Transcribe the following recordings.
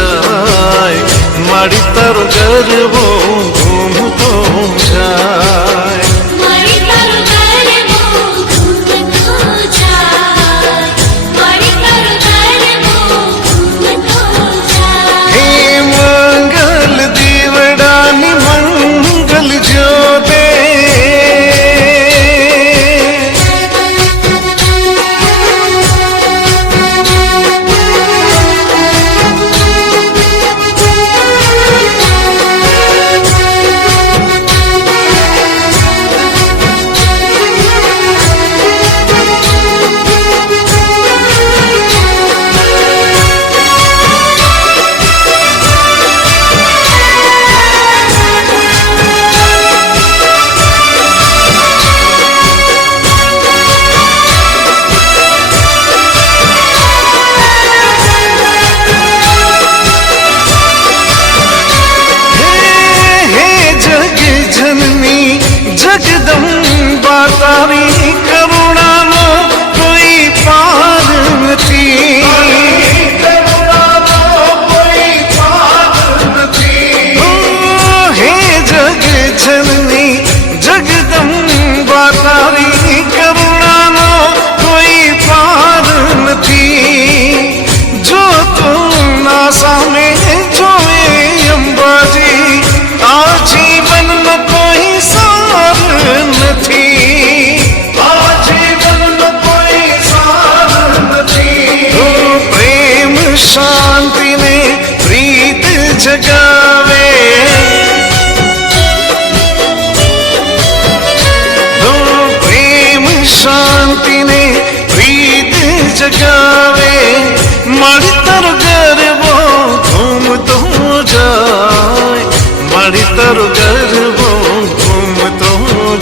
જાય મારી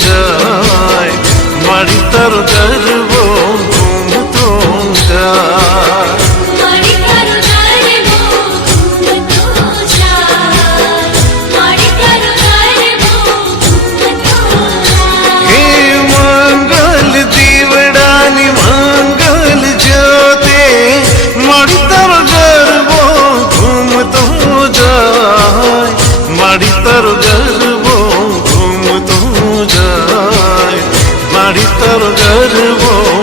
যায় বাড়ি তার গর্ব ঘুম তো যায়। வாழ்வோம்